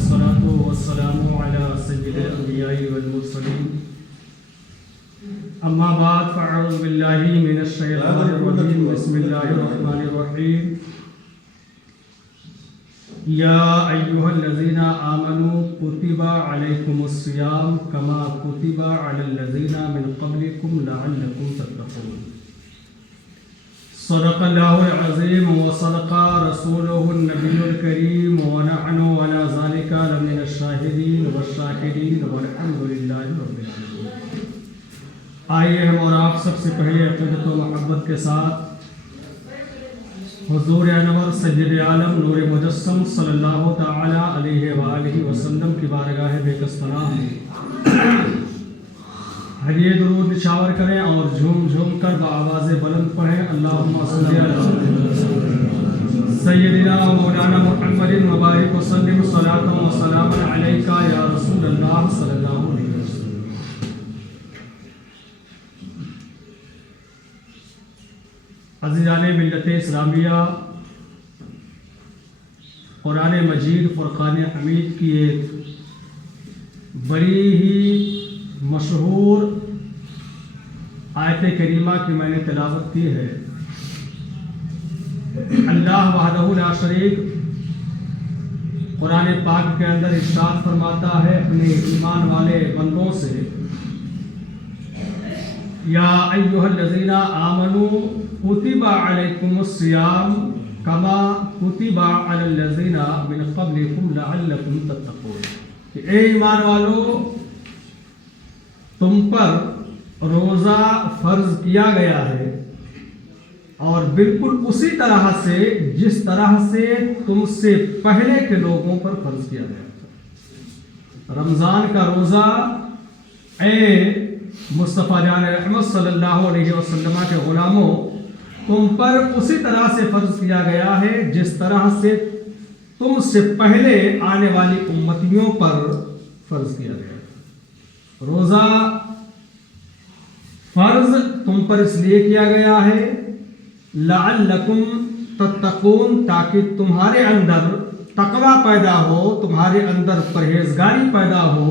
والصلاة والسلام على سيد الأنبياء والمرسلين أما بعد فأعوذ بالله من الشيطان الرجيم بسم الله الرحمن الرحيم يا أيها الذين آمنوا كتب عليكم الصيام كما كتب على الذين من قبلكم لعلكم تتقون صدق الله العظيم وصدق رسوله النبي الكريم ونحن على ذلك لمن الشاهدين والشاكرين والحمد لله رب العالمين. آئیے ہم اور آپ سب سے پہلے عقیدت و محبت کے ساتھ حضور انور سید عالم نور مجسم صلی اللہ تعالی علیہ وآلہ وسلم کی بارگاہ بے کس پناہ میں ہدیہ درود نشاور کریں اور جھوم جھوم کر بآواز بلند پڑھیں اللہم صلی علی سیدنا مولانا محمد مبارک وسلم صلاۃ و سلام علیک یا رسول اللہ صلی اللہ علیہ وسلم. عزیزان ملت اسلامیہ، قرآن مجید فرقان حمید کی ایک بڑی ہی مشہور آیت کریمہ کی میں نے تلاوت کی ہے. اللہ وحدہ لا شریک قرآن پاک کے اندر ارشاد فرماتا ہے اپنے ایمان والے بندوں سے، یا ایھا الذین آمنوا کتب علیکم الصیام کما کتب علی الذین من قبلکم لعلکم تتقون، کہ اے ایمان والو تم پر روزہ فرض کیا گیا ہے اور بالکل اسی طرح سے جس طرح سے تم سے پہلے کے لوگوں پر فرض کیا گیا تھا. رمضان کا روزہ اے مصطفیٰ جان رحمت صلی اللہ علیہ وسلم کے غلاموں تم پر اسی طرح سے فرض کیا گیا ہے جس طرح سے تم سے پہلے آنے والی امتیوں پر فرض کیا گیا. روزہ فرض تم پر اس لیے کیا گیا ہے لعلکم تتقون، تاکہ تمہارے اندر تقوی پیدا ہو، تمہارے اندر پرہیزگاری پیدا ہو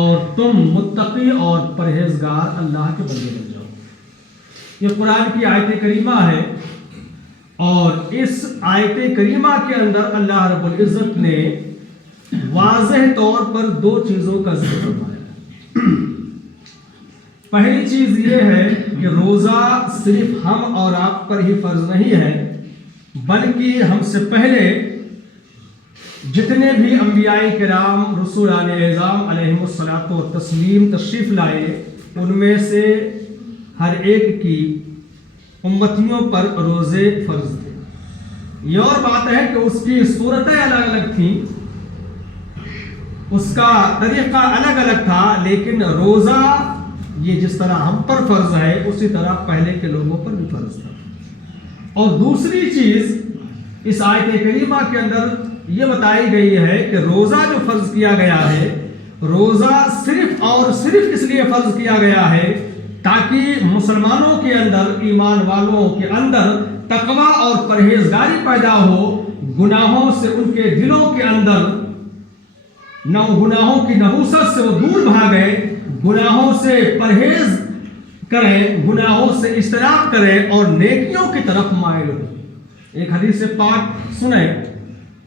اور تم متقی اور پرہیزگار اللہ کے بندے بن جاؤ. یہ قرآن کی آیت کریمہ ہے اور اس آیت کریمہ کے اندر اللہ رب العزت نے واضح طور پر دو چیزوں کا ذکر فرمایا. پہلی چیز یہ ہے کہ روزہ صرف ہم اور آپ پر ہی فرض نہیں ہے، بلکہ ہم سے پہلے جتنے بھی انبیاء کرام رسولان اعظام علیہم الصلاۃ والتسلیم تشریف لائے ان میں سے ہر ایک کی امتیوں پر روزے فرض تھے. یہ اور بات ہے کہ اس کی صورتیں الگ الگ تھیں، اس کا طریقہ الگ الگ تھا، لیکن روزہ یہ جس طرح ہم پر فرض ہے اسی طرح پہلے کے لوگوں پر بھی فرض تھا. اور دوسری چیز اس آیت کریمہ کے اندر یہ بتائی گئی ہے کہ روزہ جو فرض کیا گیا ہے، روزہ صرف اور صرف اس لیے فرض کیا گیا ہے تاکہ مسلمانوں کے اندر، ایمان والوں کے اندر تقوی اور پرہیزگاری پیدا ہو، گناہوں سے ان کے دلوں کے اندر گناہوں کی نحوست سے وہ دور بھاگے، گناہوں سے پرہیز کریں، گناہوں سے اجتناب کریں اور نیکیوں کی طرف مائل ہو. ایک حدیث پاک سنیں،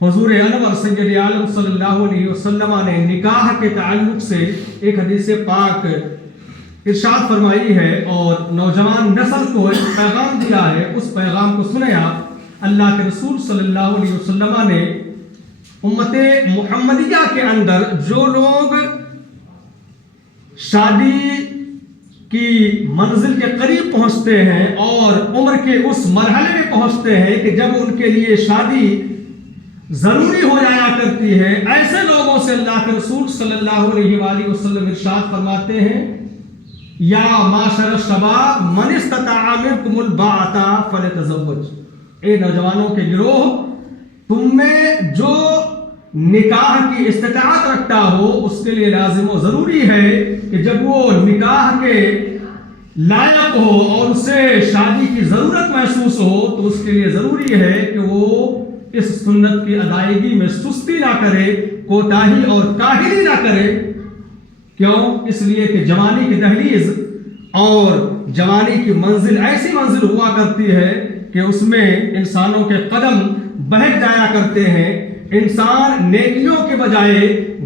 حضور انور سید عالم صلی اللہ علیہ وسلم نے نکاح کے تعلق سے ایک حدیث پاک ارشاد فرمائی ہے اور نوجوان نسل کو ایک پیغام دیا ہے. اس پیغام کو سنیں آپ. اللہ کے رسول صلی اللہ علیہ وسلم نے امت محمدیہ کے اندر جو لوگ شادی کی منزل کے قریب پہنچتے ہیں اور عمر کے اس مرحلے میں پہنچتے ہیں کہ جب ان کے لیے شادی ضروری ہو جایا کرتی ہے، ایسے لوگوں سے اللہ کے رسول صلی اللہ علیہ وآلہ وسلم ارشاد فرماتے ہیں، یا معاشر الشباب من استطاع منکم الباءۃ فلیتزوج، اے نوجوانوں کے گروہ تم میں جو نکاح کی استطاعت رکھتا ہو اس کے لیے لازم و ضروری ہے کہ جب وہ نکاح کے لائق ہو اور اسے شادی کی ضرورت محسوس ہو تو اس کے لیے ضروری ہے کہ وہ اس سنت کی ادائیگی میں سستی نہ کرے، कोताही और काहिली ना करे। क्यों? इसलिए कि जवानी की दहलीज और जवानी की मंजिल ऐसी मंजिल हुआ करती है कि उसमें इंसानों के कदम बहक जाया करते हैं। इंसान नेकियों के बजाय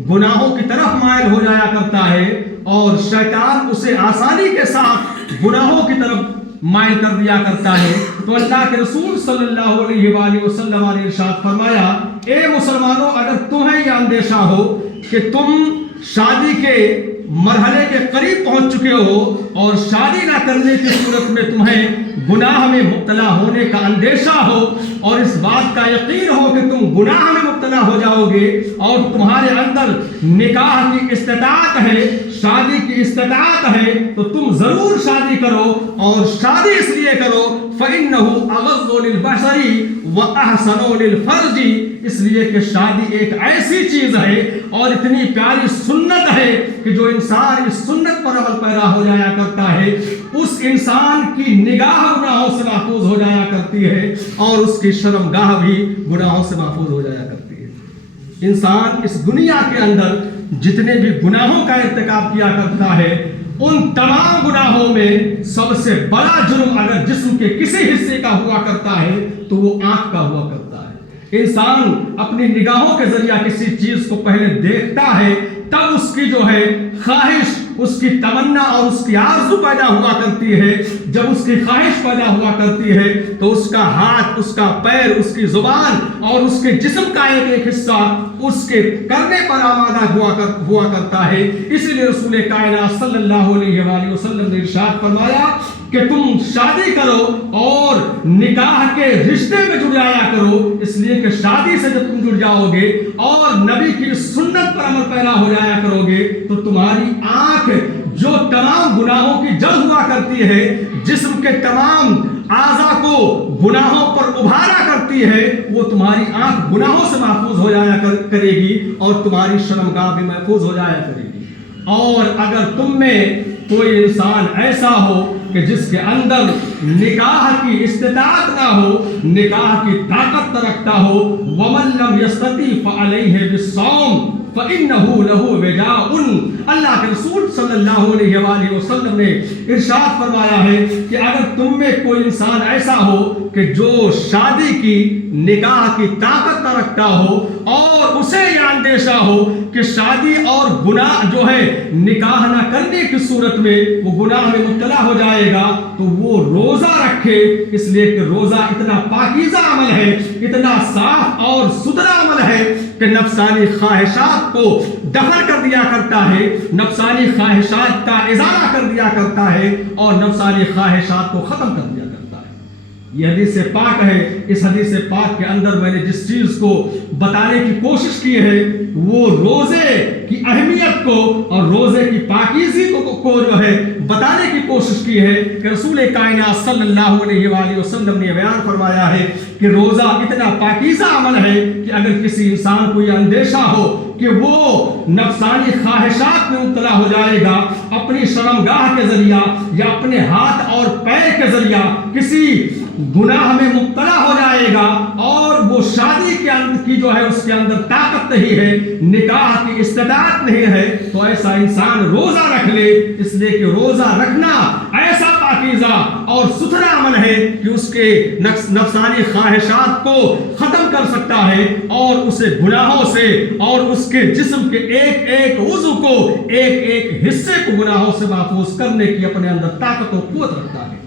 गुनाहों की तरफ माइल हो जाया करता है और शैतान उसे आसानी के साथ गुनाहों की तरफ माइल कर दिया करता है। तो अल्लाह के रसूल सल्लल्लाहु अलैहि वसल्लम ने इरशाद फरमाया, ए मुसलमानों, अगर तुम्हें यह अंदेशा हो कि तुम शादी के मरहले के करीब पहुंच चुके हो और शादी ना करने की सूरत में तुम्हें गुनाह में मुब्तला होने का अंदेशा हो और इस बात का यकीन हो कि तुम गुनाह में मुब्तला हो जाओगे और तुम्हारे अंदर निकाह की इस्तिताअत है, शादी की इस्तिताअत है, तो तुम जरूर शादी करो। और शादी इसलिए करो फ़इन्नहु अग़ज़्ज़ु लिल-बशरी व अहसनु लिल-फ़र्जी, इसलिए कि शादी एक ऐसी चीज है और इतनी प्यारी सुन्नत है कि जो इंसान इस सुन्नत पर अमल पैरा हो जाया करता है उस इंसान की निगाह गुनाहों से महफूज हो जाया करती है और उसकी शर्मगाह भी गुनाहों से महफूज हो जाया करती है। इंसान इस दुनिया के अंदर जितने भी गुनाहों का इर्तिकाब किया करता है उन तमाम गुनाहों में सबसे बड़ा जुर्म अगर जिस्म के किसी हिस्से का हुआ करता है तो वो आंख का हुआ करता है। इंसान अपनी निगाहों के जरिए किसी चीज को पहले देखता है, तब उसकी जो है ख्वाहिश, उसकी तमन्ना और उसकी आरज़ू पैदा हुआ करती है। जब उसकी ख्वाहिश पैदा हुआ करती है तो उसका हाथ, उसका पैर, उसकी जुबान और उसके जिस्म का एक एक हिस्सा उसके करने पर आमादा हुआ करता है। इसीलिए रसूल कायनात सल्लल्लाहु अलैहि वसल्लम ने इरशाद फरमाया कि तुम शादी करो और निकाह के रिश्ते में जुड़ जाया करो, इसलिए कि शादी से जब तुम जुड़ जाओगे और नबी की सुन्नत पर अमल पैरा हो जाया करोगे तो तुम्हारी आंख जो तमाम गुनाहों की जड़ हुआ करती है, जिस्म के तमाम आज़ा को गुनाहों पर उभारा करती है, वो तुम्हारी आंख गुनाहों से महफूज हो जाया करेगी और तुम्हारी शर्मगाह भी महफूज हो जाया करेगी। और अगर तुम में कोई इंसान ऐसा हो कि जिसके अंदर निकाह की इस्तिताअत ना हो, निकाह की ताकत न रखता हो, वमन लम यस्तती फअलैहि बिस्सौम फ़इन्नहु लहु विजाउन, अल्लाह के रसूल सल्लल्लाहु अलैहि वसल्लम ने इरशाद फरमाया है कि अगर तुम में कोई इंसान ऐसा हो कि जो शादी की निकाह की ताकत न रखता हो और उसे यह अंदेशा हो कि शादी और गुनाह जो है निकाह न करने की सूरत में वो गुनाह में मुब्तला हो जाएगा, तो वो रोजा रखे। इसलिए कि रोजा इतना पाकीज़ा अमल है, इतना साफ और सुथरा अमल है कि नफ्सानी ख्वाहिशात को दफन कर दिया करता है, नफ्सानी ख्वाहिशात का इज़ाला कर दिया करता है और नफ्सानी ख्वाहिशात को ख़त्म कर दिया करता है। यह हदीस पाक है। इस हदीस पाक के अंदर मैंने जिस चीज़ को बताने की कोशिश की है वो रोज़े की अहमियत को और रोज़े की पाकीज़गी को जो है बताने की कोशिश की है कि रसूल कायनात सल्लल्लाहु अलैहि वसल्लम ने बयान फरमाया है कि रोज़ा इतना पाकीज़ा अमल है कि अगर किसी इंसान को यह अंदेशा हो कि वो नफ्सानी ख्वाहिशात में मुब्तला हो जाएगा, अपनी शर्मगाह के जरिया या अपने हाथ और पैर के जरिया किसी गुनाह में मुब्तला हो जाएगा और वो शादी के अंदर की जो है उसके अंदर ताकत नहीं है, निकाह की इस्तिताअत नहीं है, तो ऐसा इंसान रोजा रख ले। इसलिए कि रोजा रखना ऐसा पाकीज़ा और सुथरा अमल है कि उसके नफ्सानी ख्वाहिशात को खत्म कर सकता है और उसे गुनाहों से और उसके जिस्म के एक एक उज़्व को, एक एक हिस्से को गुनाहों से महफूज करने की अपने अंदर ताकत और कुव्वत रखता है।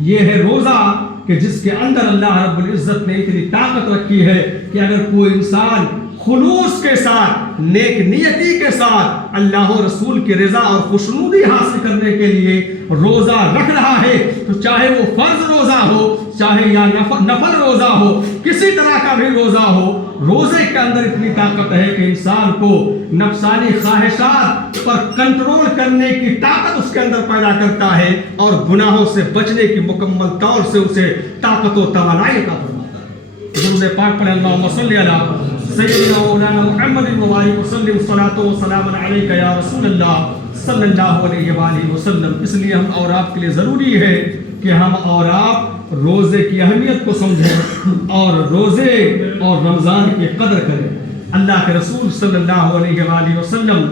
ये है रोजा कि जिसके अंदर अल्लाह रब्बुल इज्जत ने इतनी ताकत रखी है कि अगर कोई इंसान खुलूस के साथ, नेक नियति के साथ अल्लाह और रसूल की रज़ा और खुशनुदी हासिल करने के लिए रोजा रख रहा है, तो चाहे वो फर्ज रोजा हो, चाहे या नफल रोजा हो, किसी तरह का भी रोजा हो, रोजे के अंदर इतनी ताकत है कि इंसान को नफ्सानी ख्वाहिशात पर कंट्रोल करने की ताकत उसके अंदर पैदा करता है और गुनाहों से बचने की मुकम्मल तौर से उसे ताकत और तवानाई का फरमाता है। दुरूद पाक पढ़ें, अल्लाहुम्मा सल्ली अला सय्यिदिना व मौलाना मुहम्मदिन व बारिक वसल्लिम सलातो व सलामुन अलैका या रसूलल्लाह सल्लल्लाहु अलैहि वसल्लम। इसलिए हम और आपके लिए ज़रूरी है कि हम और आप रोज़े की अहमियत को समझें और रोज़े और रमज़ान की कदर करें। اللہ کے رسول صلی اللہ علیہ وآلہ وسلم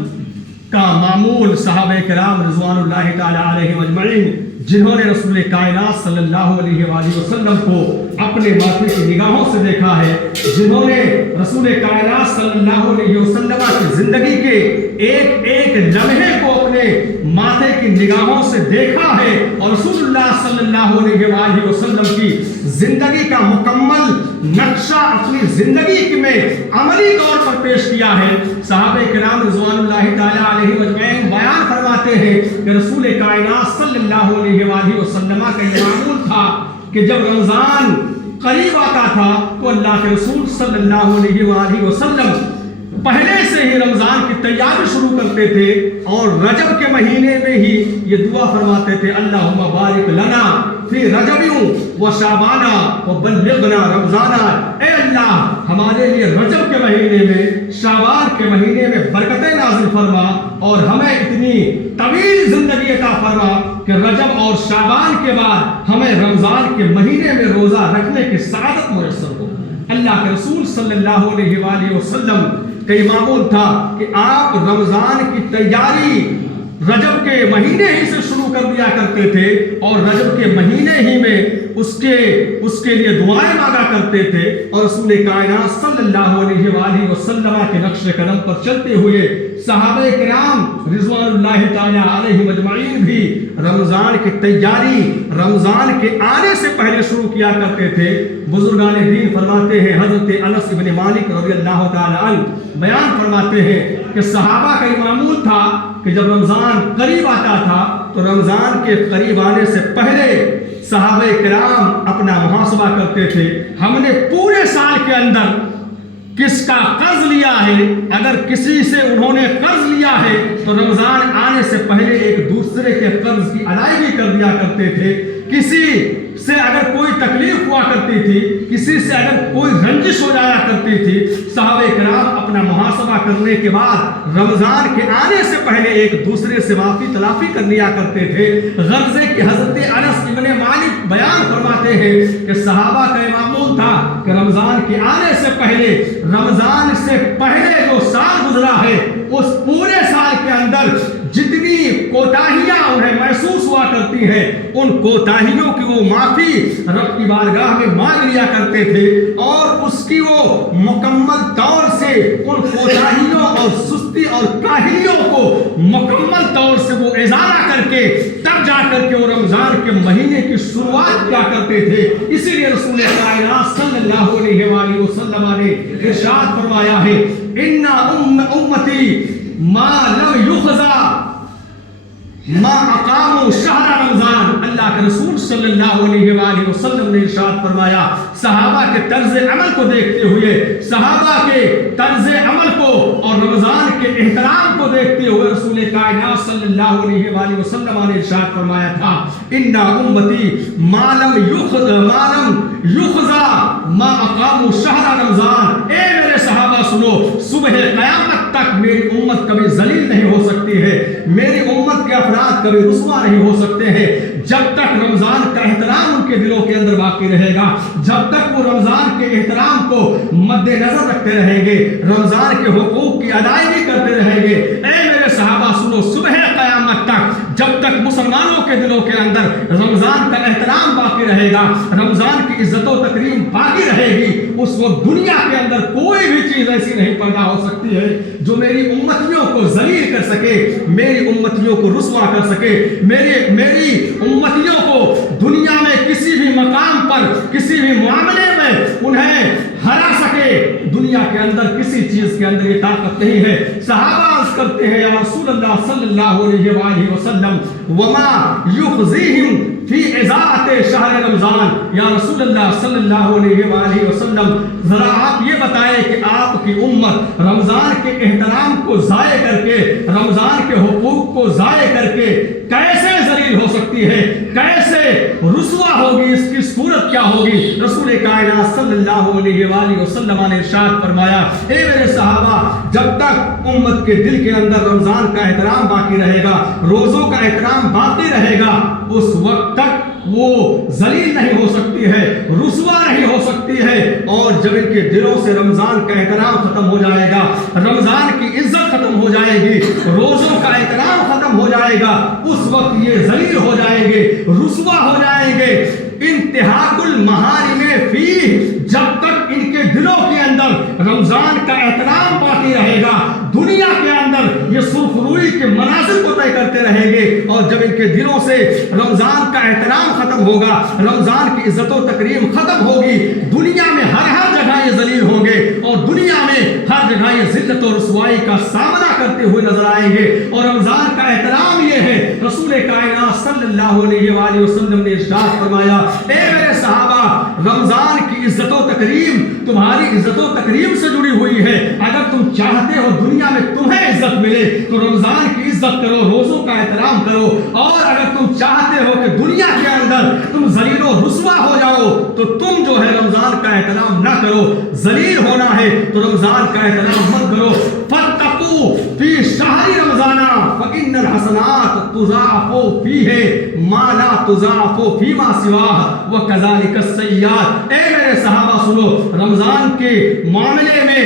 کا معمول صحابہ کرام رضوان اللہ تعالی علیہم اجمعین، جنہوں نے رسول کائنات صلی اللہ علیہ وآلہ وسلم کو اپنے ماتھے کی نگاہوں سے دیکھا ہے، جنہوں نے رسول کائنات صلی اللہ علیہ وسلم کی زندگی کے ایک ایک لمحے کو اپنے ماتھے کی نگاہوں سے دیکھا ہے، اور رسول اللہ صلی اللہ علیہ وآلہ وسلم کی زندگی کا مکمل نقشہ اپنی زندگی میں عملی طور پر پیش کیا ہے۔ صحابہ کرام رضوان اللہ تعالی علیہ اجمعین بیان فرماتے ہیں کہ رسول کائنات صلی اللہ علیہ وآلہ وسلم کا یہ معمول تھا کہ جب رمضان قریب آتا تھا تو اللہ کے رسول صلی اللہ علیہ وآلہ وسلم پہلے سے ہی رمضان کی تیاری شروع کرتے تھے، اور رجب کے مہینے میں ہی یہ دعا فرماتے تھے، اللہم بارک لنا فی رجب و شعبان و بلغنا رمضان، اے اللہ ہمارے لیے رجب کے مہینے میں، شعبان کے مہینے میں برکتیں نازل فرما، اور ہمیں اتنی طویل زندگی عطا فرما کہ رجب اور شعبان کے بعد ہمیں رمضان کے مہینے میں روزہ رکھنے کی سعادت میسر ہو۔ اللہ کے رسول صلی اللہ علیہ وآلہ وسلم کا یہ معمول تھا کہ آپ رمضان کی تیاری رجب کے مہینے ہی سے شروع کر دیا کرتے تھے، اور رجب کے مہینے ہی میں اس کے لیے دعائیں مانگا کرتے تھے، اور رسول کائنات صلی اللہ علیہ وآلہ وسلم کے نقش قدم پر چلتے ہوئے صحابہ کرام رضوان اللہ تعالی علیہم اجمعین بھی رمضان کی تیاری رمضان کے آنے سے پہلے شروع کیا کرتے تھے۔ بزرگان دین فرماتے ہیں، حضرت انس بن مالک رضی اللہ تعالی عنہ بیان فرماتے ہیں کہ صحابہ کا یہ معمول تھا کہ جب رمضان قریب آتا تھا تو رمضان کے قریب آنے سے پہلے صحابہ کرام اپنا محاسبہ کرتے تھے، ہم نے پورے سال کے اندر کس کا قرض لیا ہے، اگر کسی سے انہوں نے قرض لیا ہے تو رمضان آنے سے پہلے ایک دوسرے کے قرض کی ادائیگی کر دیا کرتے تھے، کسی سے اگر کوئی تکلیف ہوا کرتی تھی، کسی سے اگر کوئی رنجش ہو جایا کرتی تھی، صحابہ کرام اپنا محاسبہ کرنے کے بعد رمضان کے آنے سے پہلے ایک دوسرے سے معافی تلافی کر لیا کرتے تھے۔ غرض کہ حضرت انس بن مالک بیان فرماتے ہیں کہ صحابہ کا معمول تھا کہ رمضان کے آنے سے پہلے، رمضان سے پہلے جو سال گزرا ہے اس پورے سال کے اندر جتنی کوتاہیاں انہیں محسوس ہوا کرتی ہیں، ان کوتاہیوں کی وہ معافی رب کی بارگاہ میں مانگ لیا کرتے تھے، اور اس کی وہ مکمل طور سے ان کوتاہیوں اور سستی اور کاہلیوں کو مکمل طور سے وہ ازالہ کر کے تب جا کر کے وہ رمضان کے مہینے کی شروعات کیا کرتے تھے۔ اسی لیے رسول کائنات صلی اللہ علیہ وآلہ وسلم نے ارشاد فرمایا ہے، ان امتی ما لم یخزا ما اقاموا شہر رمضان۔ اللہ کے رسول صلی اللہ علیہ وآلہ وسلم نے ارشاد فرمایا، صحابہ کے طرز عمل کو دیکھتے ہوئے، صحابہ کے طرز عمل کو اور رمضان کے احترام کو دیکھتے ہوئے رسول کائنات صلی اللہ علیہ وآلہ وسلم نے ارشاد فرمایا تھا، ان امتی ما لم یخزا ما اقاموا شہر رمضان۔ اے میرے صحابہ سنو، صبح قیامت تک میری امت کبھی ذلیل نہیں ہو سکتی ہے، میری امت کے افراد کبھی رسوا نہیں ہو سکتے ہیں جب تک رمضان کا احترام ان کے دلوں کے اندر باقی رہے گا، جب تک وہ رمضان کے احترام کو مد نظر رکھتے رہیں گے، رمضان کے حقوق کی ادائیگی کرتے رہیں گے۔ اے میرے صحابہ سنو، صبح قیامت تک جب تک مسلمانوں کے دلوں کے اندر رمضان کا احترام باقی رہے گا، رمضان کی عزت و تکریم باقی رہے گی، اس وقت دنیا کے اندر کوئی بھی چیز ایسی نہیں پیدا ہو سکتی ہے جو میری امتیوں کو ذلیل کر سکے، میری امتیوں کو رسوا کر سکے، میری امتیوں کو دنیا میں کسی بھی مقام پر کسی بھی معاملے میں انہیں ہرا سکے۔ دنیا کے اندر کسی چیز کے اندر یہ طاقت نہیں ہے۔ صحابہ عرض کرتے ہیں، یا رسول اللہ صلی اللہ علیہ وآلہ وسلم، وما یخزیہم فی اضاعت شہر رمضان۔ یا رسول اللہ صلی اللہ علیہ وآلہ وسلم، ذرا آپ یہ بتائیں کہ آپ کی امت رمضان کے احترام کو ضائع کر کے، رمضان کے حقوق کو ضائع کر کے کیسے ذلیل ہو سکتی ہے، کیسے رسوا ہوگی، اس کی صورت کیا ہوگی؟ رسول کائنات صلی اللہ علیہ وآلہ وسلم نے ارشاد فرمایا، اے میرے صحابہ، جب تک امت کے دل کے اندر رمضان کا احترام باقی رہے گا، روزوں کا احترام باقی رہے گا، اس وقت تک وہ ذلیل نہیں ہو سکتی ہے، रुसवा नहीं हो सकती है। और जब इनके दिलों से रमजान का एहतराम खत्म हो जाएगा, रमजान की इज्जत खत्म हो जाएगी, रोजों का एहतराम खत्म हो जाएगा, उस वक्त ये जलील हो जाएंगे, रुसवा हो जाएंगे। इंतहाकुल महारिमे फी, जब तक इनके दिलों के अंदर रमजान का एहतराम बाकी रहेगा, दुनिया के अंदर ये सुरखरुई के मनाजिर को तय करते रहेंगे। और जब इनके दिलों से रमजान का एहतराम खत्म होगा, रमजान की इज्जत व तकरीम खत्म होगी, दुनिया में हर जगह ये जलील होंगे और दुनिया में हर जगह ये जिल्लत और रुसवाई का सामना करते हुए नजर आएंगे। और रमजान का एहतराम ये है, रसूल कायनात सल्लल्लाहु अलैहि वसल्लम ने इरशाद फरमाया, ए मेरे सहाबा, रमजान की इज्जत व तकरीम तुम्हारी इज्जत व तकरीम से जुड़ी हुई है। अगर तुम चाहते हो दुनिया में तुम्हें इज्जत मिले तो रमजान की इज्जत करो, रोजों का एहतराम करो। और अगर तुम चाहते हो कि दुनिया के अंदर तुम जलील और रुसवा हो जाओ तो तुम जो है रमजान का एहतराम ना करो। जलील होना है तो रमजान का एहतराम मत करो। फत्तकू फी शहरी रमजाना फइन्नल हसनात तुज़ाफ़ु फीहि मा ला तुज़ाफ़ु फीमा सिवाह व कज़ालिका सय्यात। ए मेरे सहाबा सुनो, रमजान के मामले में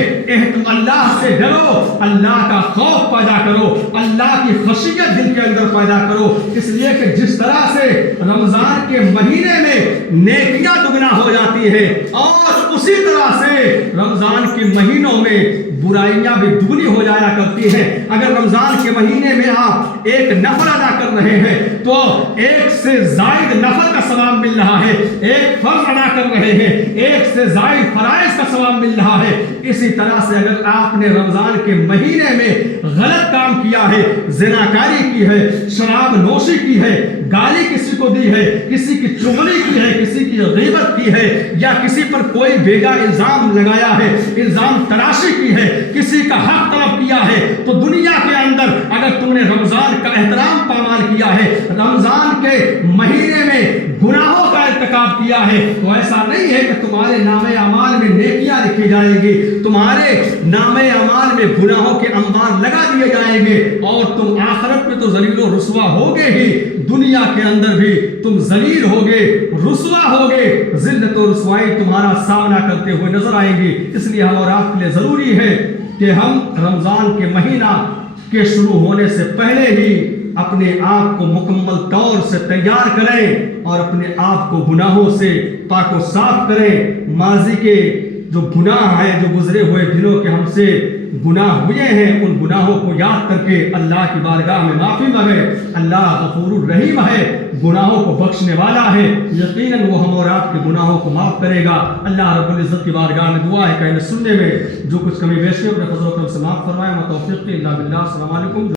अल्लाह से डरो, अल्लाह का खौफ पैदा करो, अल्लाह की खशियत दिल के अंदर पैदा करो। इसलिए कि जिस तरह से रमजान के महीने में नेकियां दुगना हो जाती है और उसी तरह से रमजान के महीनों में बुराइयां भी दुगनी हो जाया करती हैं। अगर रमजान के महीने में आप एक नफल अदा कर रहे हैं तो एक से जायद नफल का सवाब मिल रहा है, एक फर्ज अदा कर रहे हैं, एक से जायद फराइज का सवाब मिल रहा है। इसी तरह से अगर आपने रमजान के महीने में गलत काम किया है, जिनाकारी की है, शराब नोशी की है, गाली किसी को दी है, किसी की चुगली की है, किसी की गीबत की है, या किसी पर कोई बेजा इल्जाम लगाया है, इल्जाम तराशी की है, किसी का हक तलब किया है, तो दुनिया के अंदर अगर तुमने रमजान का एहतराम पामाल किया है, रमजान के महीने में गुनाहों का इर्तिकाब किया है, तो ऐसा नहीं है कि तुम्हारे नामे अमाल में नेकियां लिखी जाएंगी, तुम्हारे नामे अमाल में गुनाहों के अंबार लगा दिए जाएंगे और तुम आखिरत में तो जलील और रुसवा होगे ही, दुनिया के अंदर भी तुम जलील होगे, रुसवा होगे, जिल्लत और रुसवाई तुम्हारा सामना करते हुए नजर आएंगी। इसलिए हम और आपके लिए जरूरी है कि हम रमजान के महीना के शुरू होने से पहले ही अपने आप को मुकम्मल तौर से तैयार करें और अपने आप को गुनाहों से पाको साफ करें। माजी के जो गुनाह हैं, जो गुजरे हुए दिनों के हमसे गुनाह हुए हैं, उन गुनाहों को याद करके अल्लाह की बारगाह में माफ़ी मांगे। अल्लाह गफूरुर रहीम है, गुनाहों को बख्शने वाला है, यकीनन वो हम और आपके गुनाहों को माफ़ करेगा। अल्लाह रब्बुल इज़्ज़त की बारगाह में दुआ है कहने सुनने में जो कुछ कमी बेशी अपने फज़ल व करम से माफ़ फरमाए। व तौफ़ीक़ इल्ला बिल्लाह। अस्सलामु अलैकुम।